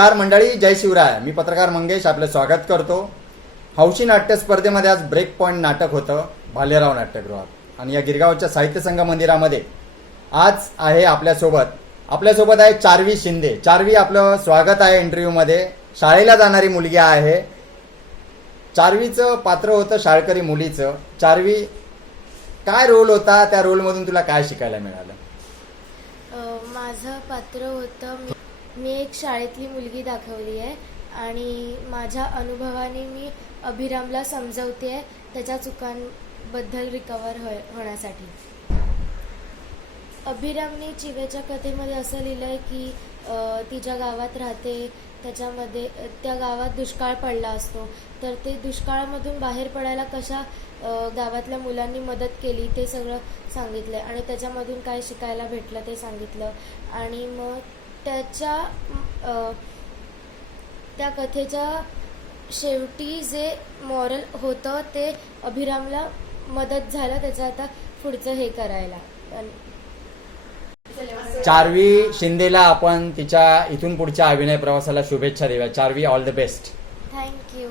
नमस्कार मंडळी जय शिवराय. मी पत्रकार मंगेश आपलं स्वागत करतो. हौशी नाट्य स्पर्धेमध्ये आज ब्रेक पॉईंट नाटक होतं भालेराव नाट्यगृहात. आणि या गिरगावच्या साहित्य संघ मंदिरामध्ये आज आहे आपल्यासोबत. आपल्यासोबत आहे चारवी शिंदे. चारवी आपलं स्वागत आहे इंटरव्ह्यूमध्ये. शाळेला जाणारी मुलगी आहे. चारवीचं पात्र होतं शाळकरी मुलीचं. चारवी काय रोल होता? त्या रोलमधून तुला काय शिकायला मिळालं? माझं पात्र होतं मी मी एक शाळेतली मुलगी दाखवली आहे आणि माझ्या अनुभवाने मी अभिरामला समजवते आहे त्याच्या चुकांबद्दल रिकवर हो होण्यासाठी. अभिरामने चिवेच्या कथेमध्ये असं लिहिलं आहे की तिच्या गावात राहते त्याच्यामध्ये त्या गावात दुष्काळ पडला असतो. तर ते दुष्काळामधून बाहेर पडायला कशा गावातल्या मुलांनी मदत केली ते सगळं सांगितलं आहे आणि त्याच्यामधून काय शिकायला भेटलं ते सांगितलं. आणि मग त्याच्या त्या कथेच्या शेवटी जे मॉरल होतं ते अभिरामला मदत झालं त्याचं आता पुढचं हे करायला. चारवी शिंदेला आपण तिच्या इथून पुढच्या अभिनय प्रवासाला शुभेच्छा देऊया. Charvi all the best thank you